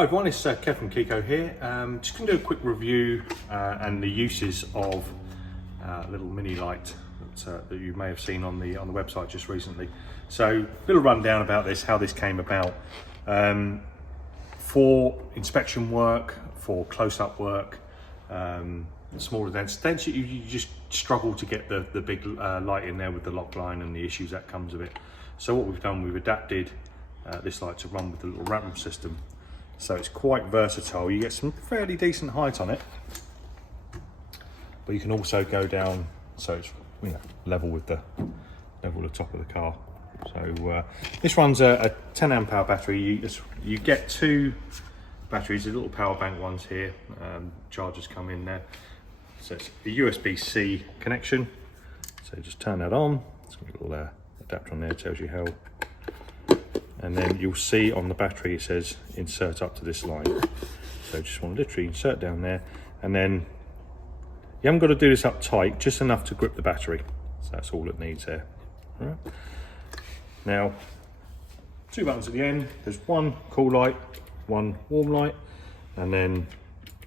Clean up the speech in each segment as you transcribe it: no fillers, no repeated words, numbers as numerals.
Hi everyone, it's Kev from Keco here. Just going to do a quick review and the uses of a little mini light that you may have seen on the website just recently. So, a little rundown about this, how this came about. For inspection work, for close-up work, smaller dents you just struggle to get the big light in there with the lock line and the issues that comes with it. So what we've done, we've adapted this light to run with the little ramp system. So it's quite versatile. You get some fairly decent height on it, but you can also go down so it's level with the top of the car. So this runs a 10 amp hour battery. You get two batteries, the little power bank ones here. Chargers come in there. So it's a USB-C connection. So just turn that on. It's got a little adapter on there, tells you how. And then you'll see on the battery it says insert up to this line. So just want to literally insert down there, and then you haven't got to do this up tight, just enough to grip the battery. So that's all it needs there. All right. Now, two buttons at the end. There's one cool light, one warm light, and then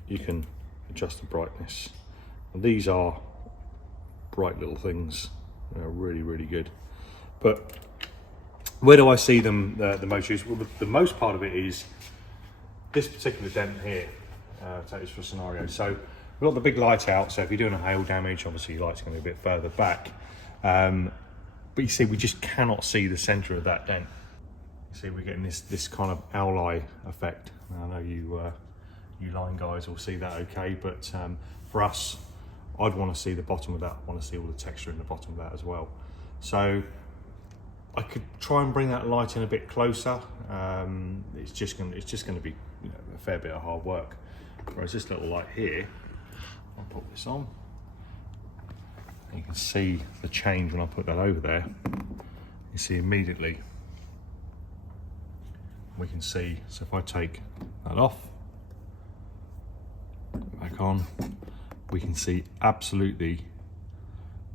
you can adjust the brightness. And these are bright little things. They're really, really good. But where do I see them the most used? Well, the most part of it is this particular dent here. That is for scenario. So we've got the big light out, so if you're doing a hail damage, obviously your light's going to be a bit further back. But you see, we just cannot see the centre of that dent. You see, we're getting this kind of owl eye effect. I know you line guys will see that okay, but for us, I'd want to see the bottom of that. I want to see all the texture in the bottom of that as well. So I could try and bring that light in a bit closer. It's just going to be a fair bit of hard work. Whereas this little light here, I'll put this on. You can see the change when I put that over there. You see immediately. We can see. So if I take that off, back on, we can see absolutely.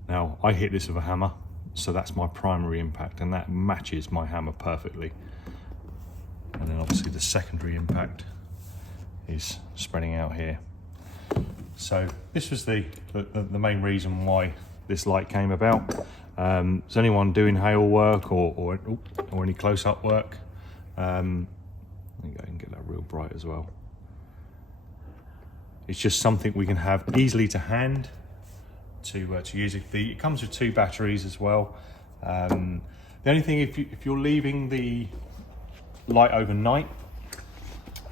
Now I hit this with a hammer. So that's my primary impact, and that matches my hammer perfectly. And then obviously the secondary impact is spreading out here. So this was the main reason why this light came about. Is anyone doing hail work or any close-up work? I think I can get that real bright as well. It's just something we can have easily to hand. To use it. It comes with two batteries as well. The only thing, if you're leaving the light overnight,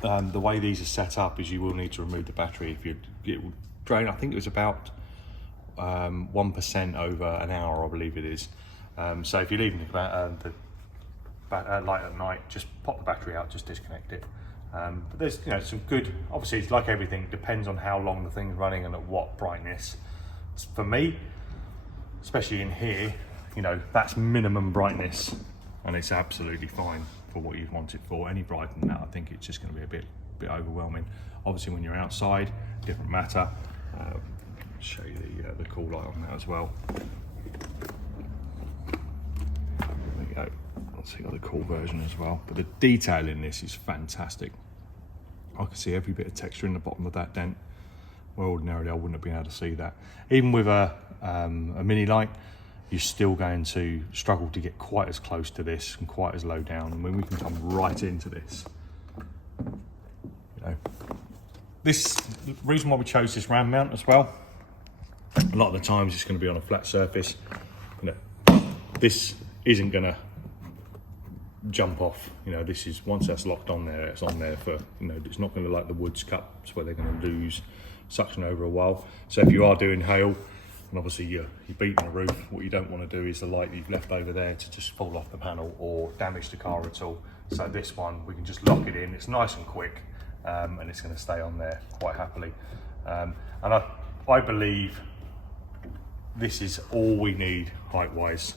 the way these are set up is you will need to remove the battery. It will drain. I think it was about 1% over an hour, I believe it is. So if you're leaving the light at night, just pop the battery out, just disconnect it. But there's some good. Obviously, it's like everything, it depends on how long the thing's running and at what brightness. For me, especially in here, that's minimum brightness, and it's absolutely fine for what you want it for. Any brighter than that, I think it's just going to be a bit overwhelming. Obviously, when you're outside, different matter. I'll show you the cool light on that as well. There we go. Let's see, got the cool version as well. But the detail in this is fantastic. I can see every bit of texture in the bottom of that dent. Well, ordinarily I wouldn't have been able to see that. Even with a mini light, you're still going to struggle to get quite as close to this and quite as low down. And when we can come right into this, this reason why we chose this round mount as well. A lot of the times it's going to be on a flat surface. This isn't going to jump off. This is, once that's locked on there, it's on there for. It's not going to like the woods cups where they're going to lose suction over a while. So if you are doing hail, and obviously you're beating the roof, what you don't want to do is the light that you've left over there to just fall off the panel or damage the car at all. So this one, we can just lock it in. It's nice and quick, and it's going to stay on there quite happily. And I believe this is all we need height-wise.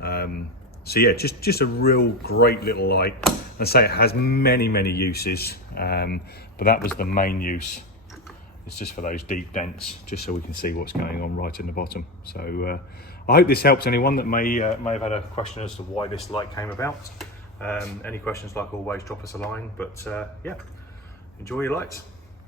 So yeah, just a real great little light. I say it has many uses, but that was the main use. It's just for those deep dents, just so we can see what's going on right in the bottom. So I hope this helps anyone that may have had a question as to why this light came about. Any questions, like always, drop us a line. But yeah, enjoy your lights.